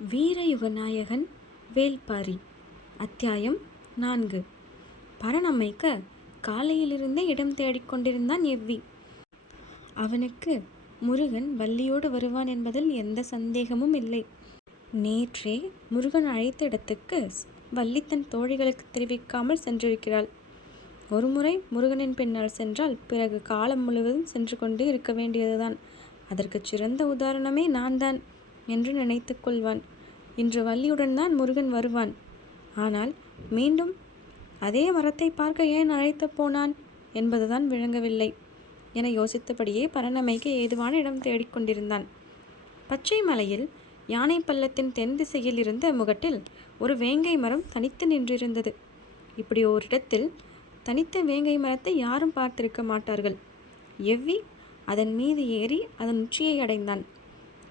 வீரயுகநாயகன் வேள்பாரி. அத்தியாயம் 4. பரணமைக்க காலையிலிருந்தே இடம் தேடிக்கொண்டிருந்தான் எவ்வி. அவனுக்கு முருகன் வள்ளியோடு வருவான் என்பதில் எந்த சந்தேகமும் இல்லை. நேற்றே முருகன் அழைத்த இடத்துக்கு வள்ளி தன் தோழிகளுக்கு தெரிவிக்காமல் சென்றிருக்கிறாள். ஒருமுறை முருகனின் பின்னால் சென்றால் பிறகு காலம் முழுவதும் சென்று கொண்டே இருக்க வேண்டியதுதான். அதற்கு சிறந்த உதாரணமே நான் தான் என்று நினைத்து கொள்வான். இன்று வள்ளியுடன் தான் முருகன் வருவான். ஆனால் மீண்டும் அதே மரத்தை பார்க்க ஏன் அழைத்து போனான் என்பதுதான் விளங்கவில்லை என யோசித்தபடியே பரணமைக்கு ஏதுவான இடம் தேடிக்கொண்டிருந்தான். பச்சை மலையில் யானை பள்ளத்தின் தென் திசையில் இருந்த முகட்டில் ஒரு வேங்கை மரம் தனித்து நின்றிருந்தது. இப்படி ஓரிடத்தில் தனித்த வேங்கை மரத்தை யாரும் பார்த்திருக்க மாட்டார்கள். எவ்வி அதன் மீது ஏறி அதன் உச்சியை அடைந்தான்.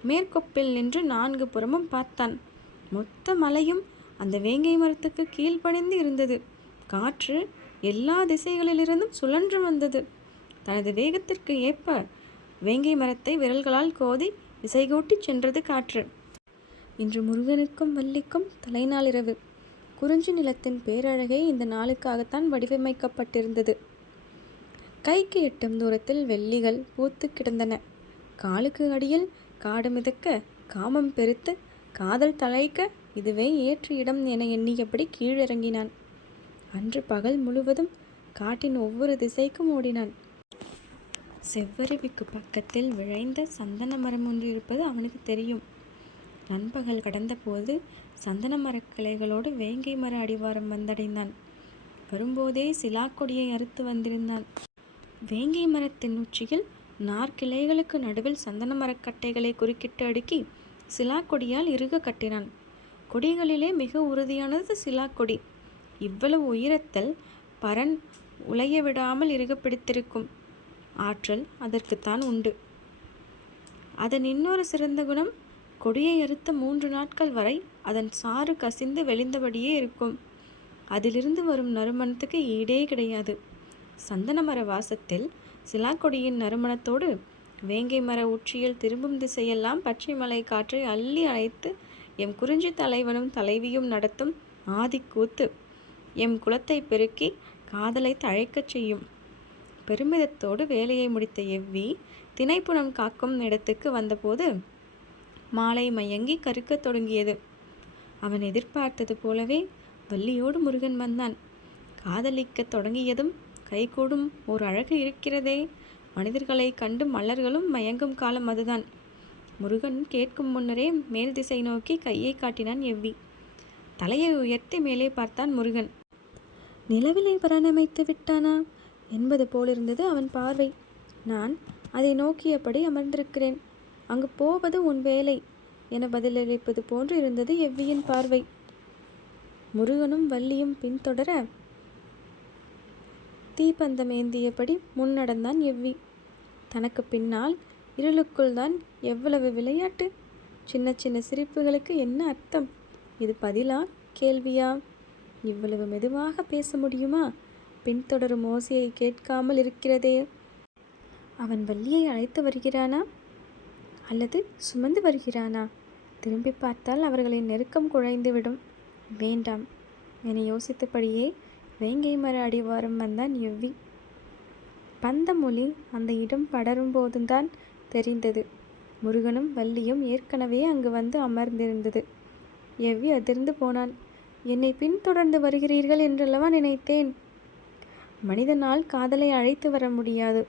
மேற்கொப்பில் நின்று 4 புறமும் பார்த்தான். மொத்த மலையும் அந்த வேங்கை மரத்துக்கு கீழ்ப்பணிந்து இருந்தது. காற்று எல்லா திசைகளிலிருந்தும் சுழன்று வந்தது. தனது வேகத்திற்கு ஏற்ப வேங்கை மரத்தை விரல்களால் கோதி இசைகூட்டி சென்றது காற்று. இன்று முருகனுக்கும் வள்ளிக்கும் தலைநாள் இரவு. குறிஞ்சி நிலத்தின் பேரழகே இந்த நாளுக்காகத்தான் வடிவமைக்கப்பட்டிருந்தது. கைக்கு எட்டும் தூரத்தில் வெள்ளிகள் பூத்து கிடந்தன. காலுக்கு அடியில் காடு மிதக்க, காமம் பெருத்து, காதல் தழைக்க இதுவே ஏற்ற இடம் என எண்ணியபடி கீழிறங்கினான். அன்று பகல் முழுவதும் காட்டின் ஒவ்வொரு திசைக்கும் ஓடினான். செவ்வருவிக்கு பக்கத்தில் விழைந்த சந்தன மரம் ஒன்று இருப்பது அவனுக்கு தெரியும். நண்பகல் கடந்த போது சந்தன மரக்கிளைகளோடு வேங்கை மர அடிவாரம் வந்தடைந்தான். வரும்போதே சிலாக்கொடியை அறுத்து வந்திருந்தான். வேங்கை மரத்தின் உச்சியில் நார்கிளைகளுக்கு நடுவில் சந்தன மரக்கட்டைகளை குறுக்கிட்டு அடுக்கி சிலாக்கொடியால் இறுக கட்டினான். கொடிகளிலே மிக உறுதியானது சிலாக்கொடி. இவ்வளவு உயரத்தில் பரன் உலைய விடாமல் இறுக பிடித்திருக்கும் ஆற்றல் அதற்குத்தான் உண்டு. அதன் இன்னொரு சிறந்த குணம், கொடியை அறுத்த 3 நாட்கள் வரை அதன் சாறு கசிந்து வெளிந்தபடியே இருக்கும். அதிலிருந்து வரும் நறுமணத்துக்கு ஈடே கிடையாது. சந்தன மர வாசத்தில் சிலாக்கொடியின் நறுமணத்தோடு வேங்கை மர உச்சியில் திரும்பும் திசையெல்லாம் பச்சை மலை காற்றை அள்ளி அணைத்து எம் குறிஞ்சி தலைவனும் தலைவியும் நடத்தும் ஆதிக்கூத்து எம் குலத்தை பெருக்கி காதலை தழைக்கச் செய்யும். பெருமிதத்தோடு வேலையை முடித்த எவ்வி திணைப்புணம் காக்கும் இடத்துக்கு வந்தபோது மாலை மயங்கி கருக்கத் தொடங்கியது. அவன் எதிர்பார்த்தது போலவே வள்ளியோடு முருகன் வந்தான். காதலிக்க தொடங்கியதும் கைகூடும் ஓர் அழகு இருக்கிறதே. மனிதர்களை கண்டு மலர்களும் மயங்கும் காலம் அதுதான். முருகன் கேட்கும் முன்னரே மேல் திசை நோக்கி கையை காட்டினான் எவ்வி. தலையை உயர்த்தி மேலே பார்த்தான் முருகன். நிலவிலை பரணமைத்து விட்டானா என்பது போலிருந்தது அவன் பார்வை. நான் அதை நோக்கியபடி அமர்ந்திருக்கிறேன். அங்கு போவது உன் வேலை என பதிலளிப்பது போன்று இருந்தது எவ்வியின் பார்வை. முருகனும் வள்ளியும் பின்தொடர தீப்பந்தம் ஏந்தியபடி முன்னடந்தான் எவ்வி. தனக்கு பின்னால் இருளுக்குள் தான் எவ்வளவு விளையாட்டு! சின்ன சின்ன சிரிப்புகளுக்கு என்ன அர்த்தம்? இது பதிலா கேள்வியா? இவ்வளவு மெதுவாக பேச முடியுமா? பின்தொடரும் ஓசையை கேட்காமல் இருக்கிறதே. அவன் வள்ளியை அழைத்து வருகிறானா அல்லது சுமந்து வருகிறானா? திரும்பி பார்த்தால் அவர்களின் நெருக்கம் குழைந்துவிடும். வேண்டாம் என யோசித்தபடியே வேங்கை மர அடிவாரம் வந்தான் எவ்வி. பந்தமொழி அந்த இடம் படரும் போதுதான் தெரிந்தது. முருகனும் வள்ளியும் ஏற்கனவே அங்கு வந்து அமர்ந்திருந்தது. எவ்வி அதிர்ந்து போனான். என்னை பின்தொடர்ந்து வருகிறீர்கள் என்றல்லவா நினைத்தேன். மனிதனால் காதலை அழைத்து வர முடியாது.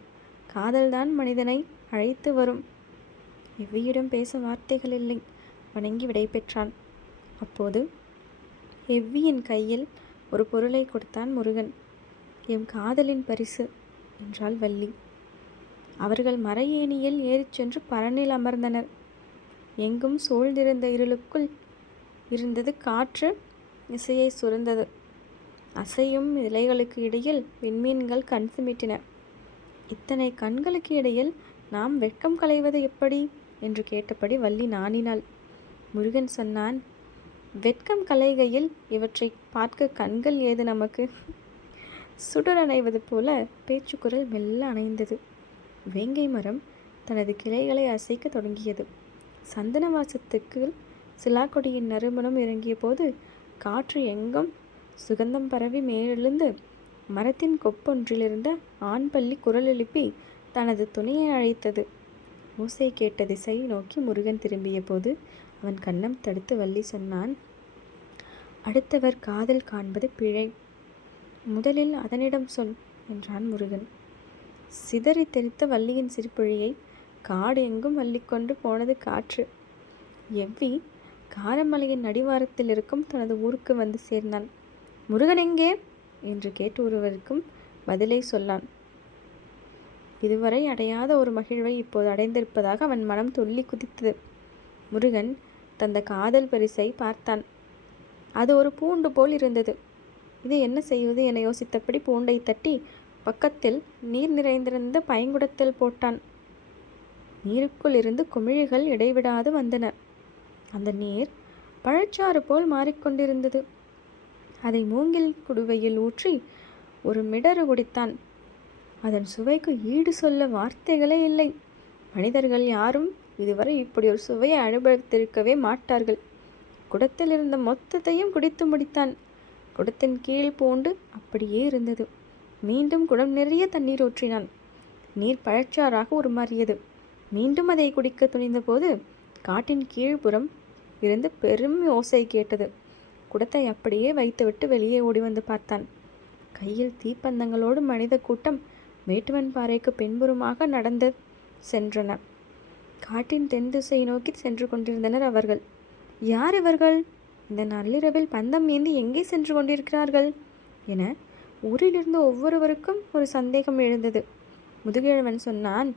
காதல்தான் மனிதனை அழைத்து வரும். எவ்வியிடம் பேச வார்த்தைகள் இல்லை. வணங்கி விடை பெற்றான். அப்போது எவ்வியின் கையில் ஒரு பொருளை கொடுத்தான் முருகன். எம் காதலின் பரிசு என்றாள் வள்ளி. அவர்கள் மர ஏணியில் ஏறிச் சென்று பரனில் அமர்ந்தனர். எங்கும் சூழ்ந்திருந்த இருளுக்குள் இருந்தது காற்று இசையை சுரந்தது. அசையும் இலைகளுக்கு இடையில் விண்மீன்கள் கண் சிமிட்டின. இத்தனை கண்களுக்கு இடையில் நாம் வெட்கம் களைவது எப்படி என்று கேட்டபடி வள்ளி நாணினாள். முருகன் சொன்னான், வெட்கம் கலைகையில் இவற்றை பார்க்க கண்கள் ஏது நமக்கு? சுடர் அணைவது போல பேச்சுக்குரல் மெல்ல அணைந்தது. வேங்கை மரம் தனது கிளைகளை அசைக்க தொடங்கியது. சந்தன வாசத்துக்கு சிலாக்கொடியின் நறுமணம் இறங்கிய போது காற்று எங்கும் சுகந்தம் பரவி மேலெழுந்து மரத்தின் கொப்பொன்றிலிருந்த ஆண் பள்ளி குரல் எழுப்பி தனது துணையை அழைத்தது. ஓசை கேட்ட திசை நோக்கி முருகன் திரும்பிய போது அவன் கன்னம் தடுத்து வள்ளி சொன்னான், அடுத்தவர் காதல் காண்பது பிழை, முதலில் அதனிடம் சொல் என்றான் முருகன். சிதறி தெரித்த வள்ளியின் சிரிப்பொழியை காடு எங்கும் வள்ளிக்கொண்டு போனது காற்று. எவ்வி காரமலையின் அடிவாரத்தில் இருக்கும் தனது ஊருக்கு வந்து சேர்ந்தான். முருகன் எங்கே என்று கேட்டு ஒருவருக்கும் பதிலை சொல்லான். இதுவரை அடையாத ஒரு மகிழ்வை இப்போது அடைந்திருப்பதாக அவன் மனம் துள்ளி குதித்தது. முருகன் தந்த காதல் பரிசை பார்த்தான். அது ஒரு பூண்டு போல் இருந்தது. இது என்ன செய்வது என யோசித்தபடி பூண்டை தட்டி பக்கத்தில் நீர் நிறைந்திருந்த பைங்குடத்தில் போட்டான். நீருக்குள் இருந்து குமிழிகள் இடைவிடாது வந்தன. அந்த நீர் பழச்சாறு போல் மாறிக்கொண்டிருந்தது. அதை மூங்கில் குடுவையில் ஊற்றி ஒரு மிடறு குடித்தான். அதன் சுவைக்கு ஈடு சொல்ல வார்த்தைகளே இல்லை. மனிதர்கள் யாரும் இதுவரை இப்படி ஒரு சுவையை அனுபவித்திருக்கவே மாட்டார்கள். குடத்தில் இருந்த மொத்தத்தையும் குடித்து முடித்தான். குடத்தின் கீழ் பூண்டு அப்படியே இருந்தது. மீண்டும் குடம் நிறைய தண்ணீர் ஊற்றினான். நீர் பழச்சாறாக உருமாறியது. மீண்டும் அதை குடிக்க துணிந்தபோது காட்டின் கீழ்ப்புறம் இருந்து பெரும் ஓசை கேட்டது. குடத்தை அப்படியே வைத்துவிட்டு வெளியே ஓடி வந்து பார்த்தான். கையில் தீப்பந்தங்களோடு மனித கூட்டம் மேட்டுவன் பாறைக்கு பின்புறமாக நடந்து சென்றன. காட்டின் தென் திசை நோக்கி சென்று கொண்டிருந்தனர் அவர்கள். யார் இவர்கள்? இந்த நள்ளிரவில் பந்தம் ஏந்தி எங்கே சென்று கொண்டிருக்கிறார்கள் என ஊரிலிருந்து ஒவ்வொருவருக்கும் ஒரு சந்தேகம் எழுந்தது. முதுகிழவன் சொன்னான்,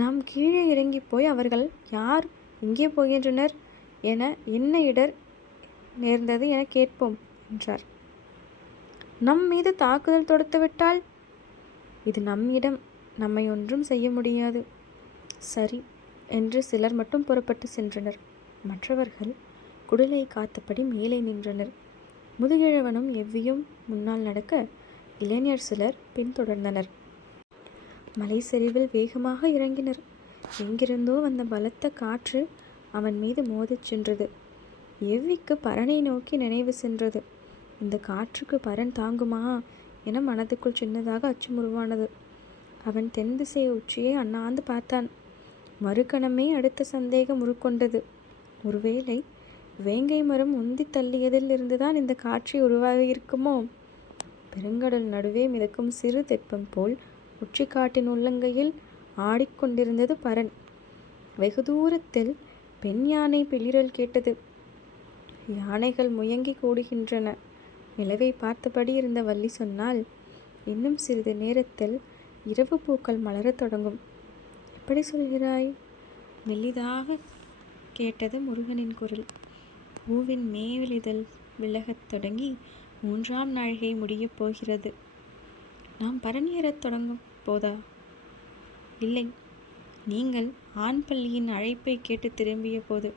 நாம் கீழே இறங்கி போய் அவர்கள் யார், எங்கே போகின்றனர் என என்ன இடர் நேர்ந்தது என கேட்போம் என்றார். நம் மீது தாக்குதல் தொடுத்துவிட்டால்? இது நம் இடம், நம்மை ஒன்றும் செய்ய முடியாது. சரி என்று சிலர் மட்டும் புறப்பட்டு சென்றனர். மற்றவர்கள் குடிலை காத்தபடி மேலே நின்றனர். முதுகிழவனும் எவ்வியும் முன்னால் நடக்க இளைஞர் சிலர் பின்தொடர்ந்தனர். மலை சரிவில் வேகமாக இறங்கினர். எங்கிருந்தோ வந்த பலத்த காற்று அவன் மீது மோதிச் சென்றது. எவ்விக்கு பரனை நோக்கி நினைவு சென்றது. இந்த காற்றுக்கு பரன் தாங்குமா என மனதுக்குள் சின்னதாக அச்சம் உருவானது. அவன் தென் திசை உச்சியை அண்ணாந்து பார்த்தான். மறுகணமே அடுத்த சந்தேகம் உருக்கொண்டது. ஒருவேளை வேங்கை மரம் உந்தி தள்ளியதில் இருந்துதான் இந்த காட்சி உருவாகியிருக்குமோ? பெருங்கடல் நடுவே மிதக்கும் சிறு தெப்பம் போல் உச்சிக்காட்டின் உள்ளங்கையில் ஆடிக்கொண்டிருந்தது பரன். வெகு தூரத்தில் பெண் யானை பிளிரல் கேட்டது. யானைகள் முயங்கி கூடுகின்றன. நிலவை பார்த்தபடி இருந்த வள்ளி சொன்னால், இன்னும் சிறிது நேரத்தில் இரவு பூக்கள் மலரத் தொடங்கும். எப்படி சொல்கிறாய்? மெல்லிதாக கேட்டது முருகனின் குரல். பூவின் மேலிதழ் விலகத் தொடங்கி 3ஆம் நாழிகை முடியப் போகிறது. நாம் பரண் ஏறத் தொடங்கும் போதா? இல்லை, நீங்கள் ஆண் பள்ளியின் அழைப்பை கேட்டு திரும்பிய போது.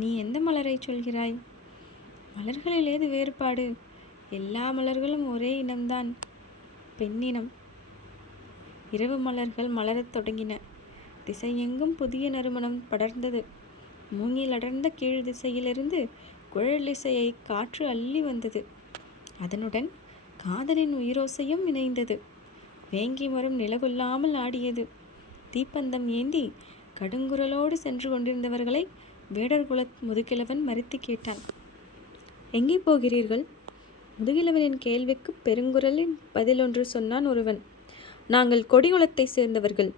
நீ எந்த மலரை சொல்கிறாய்? மலர்களில் ஏது வேறுபாடு? எல்லா மலர்களும் ஒரே இனம்தான், பெண்ணினம். இரவு மலர்கள் மலரத் தொடங்கின. திசையெங்கும் புதிய நறுமணம் படர்ந்தது. மூங்கில் அடர்ந்த கீழ் திசையிலிருந்து குழலிசையை காற்று அள்ளி வந்தது. அதனுடன் காதலின் உயிரோசையும் இணைந்தது. வேங்கி மரம் நிலகொள்ளாமல் ஆடியது. தீப்பந்தம் ஏந்தி கடுங்குரலோடு சென்று கொண்டிருந்தவர்களை வேடர்குல முதுகிழவன் மறுத்து கேட்டான். எங்கே போகிறீர்கள்? முதுகிழவனின் கேள்விக்கு பெருங்குரலின் பதிலொன்று சொன்னான் ஒருவன். நாங்கள் கொடிகுலத்தை சேர்ந்தவர்கள்.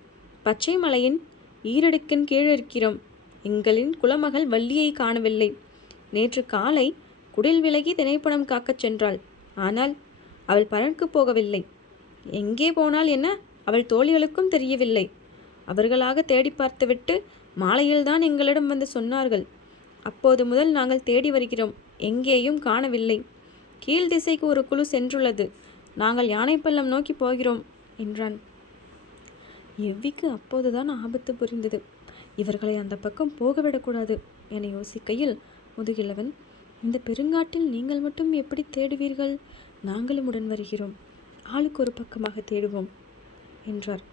பச்சை மலையின் ஈரடுக்கின் கீழ் இருக்கிறோம். எங்களின் குலமகள் வள்ளியை காணவில்லை. நேற்று காலை குடில் விலகி திணைப்பணம் காக்கச் சென்றாள். ஆனால் அவள் பரனுக்கு போகவில்லை. எங்கே போனால் என்ன அவள் தோழிகளுக்கும் தெரியவில்லை. அவர்களாக தேடி பார்த்துவிட்டு மாலையில்தான் எங்களிடம் வந்து சொன்னார்கள். அப்போது முதல் நாங்கள் தேடி வருகிறோம். எங்கேயும் காணவில்லை. கீழ் திசைக்கு ஒரு குழு சென்றுள்ளது. நாங்கள் யானைப்பள்ளம் நோக்கி போகிறோம் என்றான். எவ்விக்கு அப்போதுதான் ஆபத்து புரிந்தது. இவர்களை அந்த பக்கம் போகவிடக்கூடாது என யோசிக்கையில் முதுகிழவன், இந்த பெருங்காட்டில் நீங்கள் மட்டும் எப்படி தேடுவீர்கள்? நாங்களும் உடன் வருகிறோம். ஆளுக்கு ஒரு பக்கமாக தேடுவோம் என்றார்.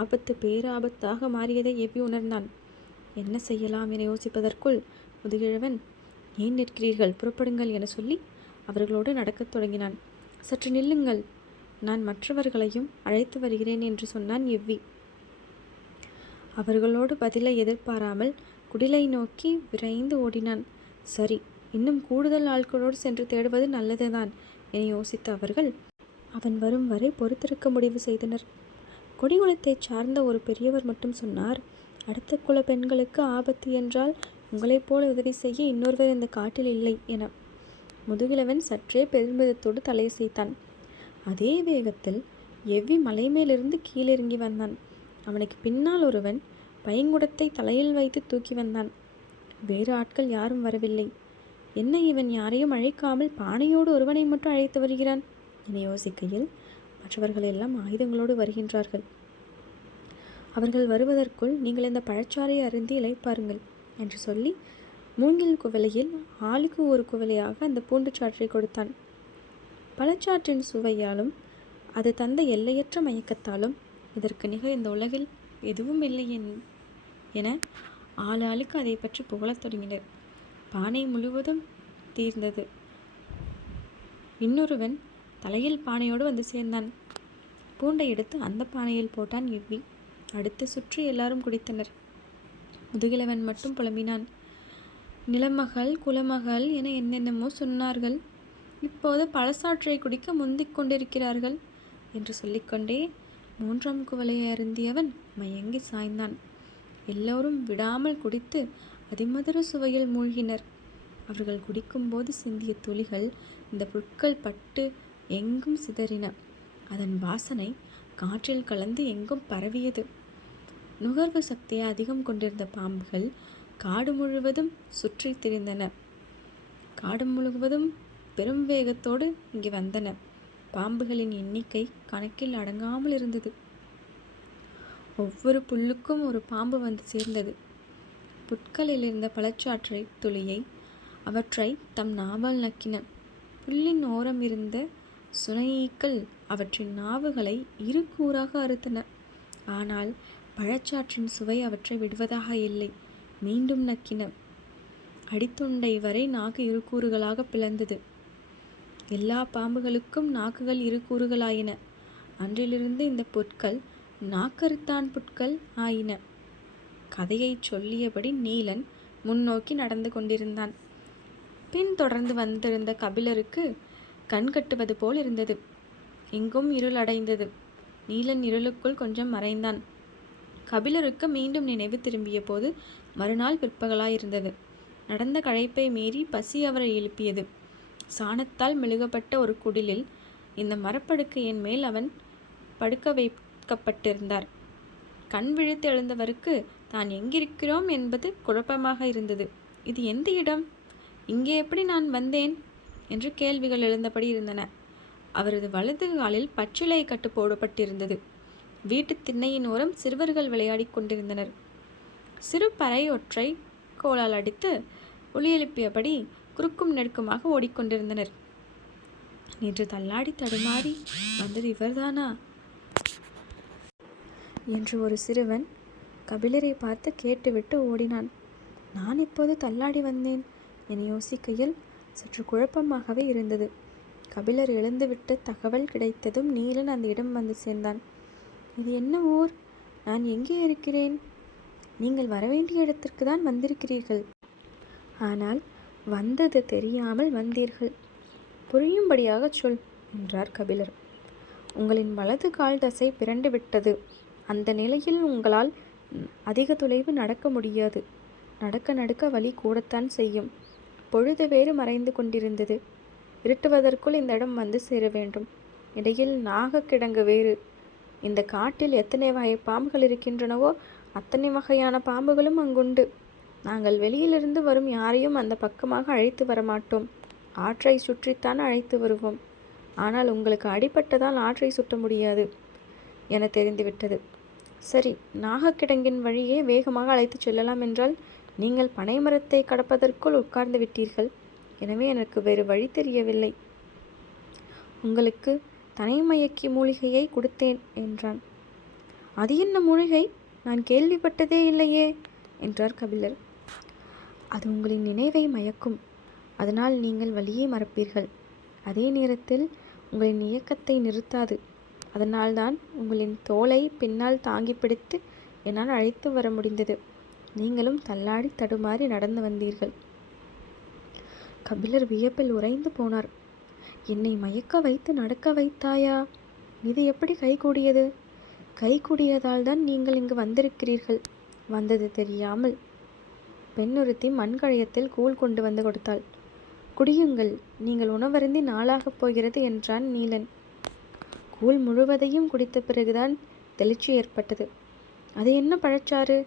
ஆபத்து பேராபத்தாக மாறியதை எவ்வி உணர்ந்தான். என்ன செய்யலாம் என யோசிப்பதற்குள் முதுகிழவன், ஏன் நிற்கிறீர்கள், புறப்படுங்கள் என சொல்லி அவர்களோடு நடக்கத் தொடங்கினான். சற்று நில்லுங்கள், நான் மற்றவர்களையும் அழைத்து வருகிறேன் என்று சொன்னான் எவ்வி. அவர்களோடு பதிலை எதிர்பாராமல் குடிலை நோக்கி விரைந்து ஓடினான். சரி, இன்னும் கூடுதல் ஆட்களோடு சென்று தேடுவது நல்லதுதான் என யோசித்த அவர்கள் அவன் வரும் வரை பொறுத்திருக்க முடிவு செய்தனர். கொடிகுளத்தைச் சார்ந்த ஒரு பெரியவர் மட்டும் சொன்னார், அடுத்த குல பெண்களுக்கு ஆபத்து என்றால் உங்களைப் போல உதவி செய்ய இன்னொருவர் இந்த காட்டில் இல்லை என. முதுகிழவன் சற்றே பெருமிதத்தோடு தலையசைத்தான். அதே வேகத்தில் எவ்வி மலை மேலிருந்து கீழிறங்கி வந்தான். அவனுக்கு பின்னால் ஒருவன் பைங்குடத்தை தலையில் வைத்து தூக்கி வந்தான். வேறு ஆட்கள் யாரும் வரவில்லை. என்ன, இவன் யாரையும் அழைக்காமல் பானையோடு ஒருவனை மட்டும் அழைத்து வருகிறான் என யோசிக்கையில் மற்றவர்கள் எல்லாம் ஆயுதங்களோடு வருகின்றார்கள். அவர்கள் வருவதற்குள் நீங்கள் இந்த பழச்சாறை அருந்தி இளைப்பாருங்கள் என்று சொல்லி மூங்கில் குவளையில் ஆளுக்கு ஒரு குவளையாக அந்த பூண்டு சாற்றை கொடுத்தான். பழச்சாற்றின் சுவையாலும் அது தந்த எல்லையற்ற மயக்கத்தாலும் இதற்கு நிகர் இந்த உலகில் எதுவும் இல்லை என ஆளாளுக்கு அதை பற்றி புகழத் தொடங்கினர். பானை முழுவதும் தீர்ந்தது. இன்னொருவன் தலையில் பானையோடு வந்து சேர்ந்தான். பூண்டை எடுத்து அந்த பானையில் போட்டான் எவ்வி. அடுத்து சுற்றி எல்லாரும் குடித்தனர். முதுகிழவன் மட்டும் புலம்பினான். நிலமகள் குலமகள் என என்னென்னமோ சொன்னார்கள், இப்போது பழச்சாற்றை குடிக்க முந்திக் கொண்டிருக்கிறார்கள் என்று சொல்லிக்கொண்டே 3ஆம் குவளையை அருந்தியவன் மயங்கி சாய்ந்தான். எல்லோரும் விடாமல் குடித்து அதிமதுர சுவையில் மூழ்கினர். அவர்கள் குடிக்கும்போது சிந்திய துளிகள் இந்த புற்கள் பட்டு எங்கும் சிதறின. அதன் வாசனை காற்றில் கலந்து எங்கும் பரவியது. நுகர்வு சக்தியை அதிகம் கொண்டிருந்த பாம்புகள் காடு முழுவதும் சுற்றி திரிந்தன. காடு முழுவதும் பெரும் வேகத்தோடு இங்கு வந்தன. பாம்புகளின் எண்ணிக்கை கணக்கில் அடங்காமல் இருந்தது. ஒவ்வொரு புல்லுக்கும் ஒரு பாம்பு வந்து சேர்ந்தது. புற்களில் இருந்த பழச்சாற்றை துளியை அவற்றை தம் நாவால் நக்கின. புல்லின் ஓரம் இருந்த சுனையீக்கள் அவற்றின் நாவுகளை இரு கூறாக அறுத்தன. ஆனால் பழச்சாற்றின் சுவை அவற்றை விடுவதாக இல்லை. மீண்டும் நக்கின. அடித்தொண்டை வரை நாக்கு இரு கூறுகளாக பிளந்தது. எல்லா பாம்புகளுக்கும் நாக்குகள் இரு கூறுகளாயின. அன்றிலிருந்து இந்த புற்கள் நாக்கறுத்தான் புற்கள் ஆயின. கதையை சொல்லியபடி நீலன் முன்னோக்கி நடந்து கொண்டிருந்தான். பின் தொடர்ந்து வந்திருந்த கபிலருக்கு கண் கட்டுவது போல் இருந்தது. எங்கும் இருள் அடைந்தது. நீலன் இருளுக்குள் கொஞ்சம் மறைந்தான். கபிலருக்கு மீண்டும் நினைவு திரும்பிய போது மறுநாள் பிற்பகலாயிருந்தது. நடந்த களைப்பை மீறி பசி அவரை எழுப்பியது. சாணத்தால் மெழுகப்பட்ட ஒரு குடிலில் இந்த மரப்படுக்கையின் மேல் அவன் படுக்க வைக்கப்பட்டிருந்தார். கண் விழித்து எழுந்தவருக்கு தான் எங்கிருக்கிறோம் என்பது குழப்பமாக இருந்தது. இது எந்த இடம்? இங்கே எப்படி நான் வந்தேன் என்று கேள்விகள் எழுந்தபடி இருந்தன. அவரது வலது காலில் பச்சிலை கட்டு போடப்பட்டிருந்தது. வீட்டு திண்ணையின் ஓரம் சிறுவர்கள் விளையாடி கொண்டிருந்தனர். சிறு பறை ஒற்றை கோலால் அடித்து ஒலி எழுப்பியபடி குறுக்கும் நெடுக்குமாக ஓடிக்கொண்டிருந்தனர். நேற்று தள்ளாடி தடுமாறி வந்தது இவர்தானா என்று ஒரு சிறுவன் கபிலரை பார்த்து கேட்டுவிட்டு ஓடினான். நான் இப்போது தள்ளாடி வந்தேன் என யோசிக்கையில் சற்று குழப்பமாகவே இருந்தது. கபிலர் எழுந்துவிட்டு தகவல் கிடைத்ததும் நீலன் அந்த இடம் வந்து சேர்ந்தான். இது என்ன ஊர்? நான் எங்கே இருக்கிறேன்? நீங்கள் வரவேண்டிய இடத்திற்கு தான் வந்திருக்கிறீர்கள். ஆனால் வந்தது தெரியாமல் வந்தீர்கள். புரியும்படியாக சொல் என்றார் கபிலர். உங்களின் வலது கால் தசை பிறண்டு விட்டது. அந்த நிலையில் உங்களால் அதிக தொலைவு நடக்க முடியாது. நடக்க நடக்க வலி கூடத்தான் செய்யும். பொழுது வேறு மறைந்து கொண்டிருந்தது. இருட்டுவதற்குள் இந்த இடம் வந்து சேர வேண்டும். இடையில் நாகக்கிடங்கு வேறு. இந்த காட்டில் எத்தனை வகை பாம்புகள் இருக்கின்றனவோ அத்தனை வகையான பாம்புகளும் அங்குண்டு. நாங்கள் வெளியிலிருந்து வரும் யாரையும் அந்த பக்கமாக அழைத்து வரமாட்டோம். ஆற்றை சுற்றித்தான் அழைத்து வருவோம். ஆனால் உங்களுக்கு அடிபட்டதால் ஆற்றை சுட்ட முடியாது என தெரிந்துவிட்டது. சரி, நாகக்கிடங்கின் வழியே வேகமாக அழைத்து செல்லலாம் என்றால் நீங்கள் பனைமரத்தை கடப்பதற்குள் உட்கார்ந்து விட்டீர்கள். எனவே எனக்கு வேறு வழி தெரியவில்லை. உங்களுக்கு தனைமயக்கி மூலிகையை கொடுத்தேன் என்றான். அது என்ன மூலிகை? நான் கேள்விப்பட்டதே இல்லையே என்றார் கபிலர். அது உங்களின் நினைவை மயக்கும். அதனால் நீங்கள் வழியை மறப்பீர்கள். அதே நேரத்தில் உங்களின் இயக்கத்தை நிறுத்தாது. அதனால்தான் உங்களின் தோளை பின்னால் தாங்கி பிடித்து என்னால் அழைத்து வர முடிந்தது. நீங்களும் தள்ளாடி தடுமாறி நடந்து வந்தீர்கள். கபிலர் வியப்பில் உறைந்து போனார். என்னை மயக்க வைத்து நடக்க வைத்தாயா? இது எப்படி கைகூடியது? கைகூடியதால் தான் நீங்கள் இங்கு வந்திருக்கிறீர்கள். வந்தது தெரியாமல் பெண்ணொருத்தி மண்கழையத்தில் கூழ் கொண்டு வந்து கொடுத்தாள். குடியுங்கள், நீங்கள் உணவருந்தி நாளாகப் போகிறது என்றான் நீலன். கூழ் முழுவதையும் குடித்த பிறகுதான் தெளிச்சி ஏற்பட்டது. அது என்ன பழச்சாறு?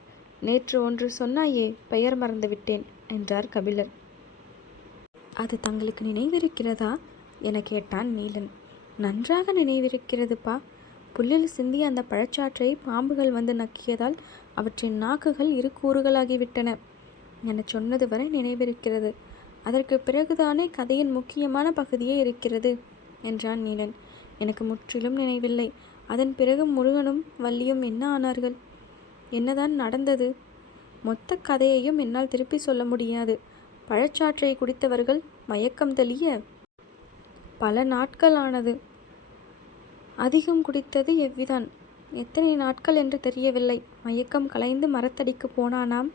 நேற்று ஒன்று சொன்னாயே, பெயர் மறந்துவிட்டேன் என்றார் கபிலர். அது தங்களுக்கு நினைவிருக்கிறதா என கேட்டான் நீலன். நன்றாக நினைவிருக்கிறதுப்பா. புல்லில் சிந்திய அந்த பழச்சாற்றை பாம்புகள் வந்து நக்கியதால் அவற்றின் நாக்குகள் இரு கூறுகளாகிவிட்டன என சொன்னது வரை நினைவிருக்கிறது. அதற்கு பிறகுதானே கதையின் முக்கியமான பகுதியே இருக்கிறது என்றான் நீலன். எனக்கு முற்றிலும் நினைவில்லை. அதன் பிறகு முருகனும் வள்ளியும் என்ன ஆனார்கள்? என்னதான் நடந்தது? மொத்த கதையையும் என்னால் திருப்பி சொல்ல முடியாது. பழச்சாற்றை குடித்தவர்கள் மயக்கம் தெளிய பல நாட்கள் ஆனது. அதிகம் குடித்தது எவ்விதான். எத்தனை நாட்கள் என்று தெரியவில்லை. மயக்கம் கலைந்து மரத்தடிக்கு போனானாம்.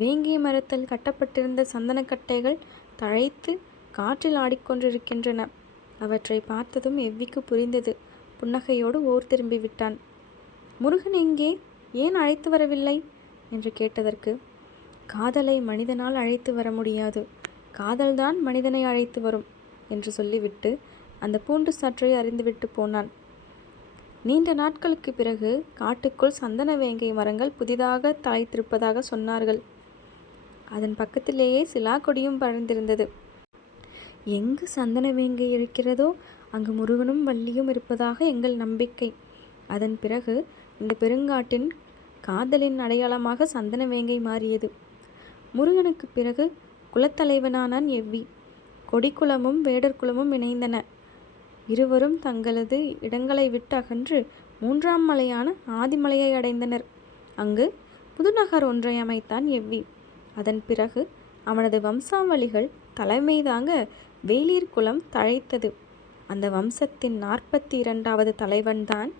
வேங்கை மரத்தில் கட்டப்பட்டிருந்த சந்தனக்கட்டைகள் தழைத்து காற்றில் ஆடிக்கொண்டிருக்கின்றன. அவற்றை பார்த்ததும் எவ்விக்கு புரிந்தது. புன்னகையோடு ஊர் திரும்பி விட்டான். முருகன் எங்கே? ஏன் அழைத்து வரவில்லை என்று கேட்டதற்கு, காதலை மனிதனால் அழைத்து வர முடியாது, காதல்தான் மனிதனை அழைத்து வரும் என்று சொல்லிவிட்டு அந்த பூண்டு சாற்றை அறிந்துவிட்டு போனான். நீண்ட நாட்களுக்கு பிறகு காட்டுக்குள் சந்தன வேங்கை மரங்கள் புதிதாக தழைத்திருப்பதாக சொன்னார்கள். அதன் பக்கத்திலேயே சிலா கொடியும் பறந்திருந்தது. எங்கு சந்தன வேங்கை இருக்கிறதோ அங்கு முருகனும் வள்ளியும் இருப்பதாக எங்கள் நம்பிக்கை. அதன் பிறகு இந்த பெருங்காட்டின் காதலின் அடையாளமாக சந்தன வேங்கை மாறியது. முருகனுக்கு பிறகு குலத்தலைவனானான் எவ்வி. கொடிக்குளமும் வேடர்குலமும் இணைந்தன. இருவரும் தங்களது இடங்களை விட்டு அகன்று 3ஆம் மலையான ஆதிமலையை அடைந்தனர். அங்கு புதுநகர் ஒன்றை அமைத்தான் எவ்வி. அதன் பிறகு அவனது வம்சாவளிகள் தலைமை தாங்க வேளிர் குலம் தழைத்தது. அந்த வம்சத்தின் 42வது தலைவன்தான்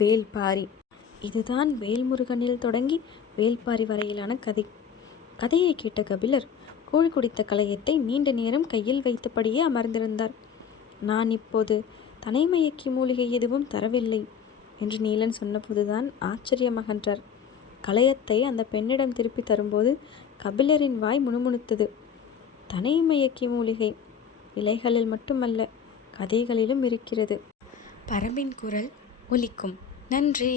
வேல்பாரி. இதுதான் வேல்முருகனில் தொடங்கி வேல்பாரி வரையிலான கதை. கதையை கேட்ட கபிலர் கூழ் குடித்த கலையத்தை நீண்ட நேரம் கையில் வைத்தபடியே அமர்ந்திருந்தார். நான் இப்போது தனைமயக்கி மூலிகை எதுவும் தரவில்லை என்று நீலன் சொன்னபோதுதான் ஆச்சரியமகன்றார். கலையத்தை அந்த பெண்ணிடம் திருப்பி தரும்போது கபிலரின் வாய் முணுமுணுத்தது. தனைமயக்கி மூலிகை இலைகளில் மட்டுமல்ல, கதைகளிலும் இருக்கிறது. பரம்பின் குரல் ஒலிக்கும். நன்றி.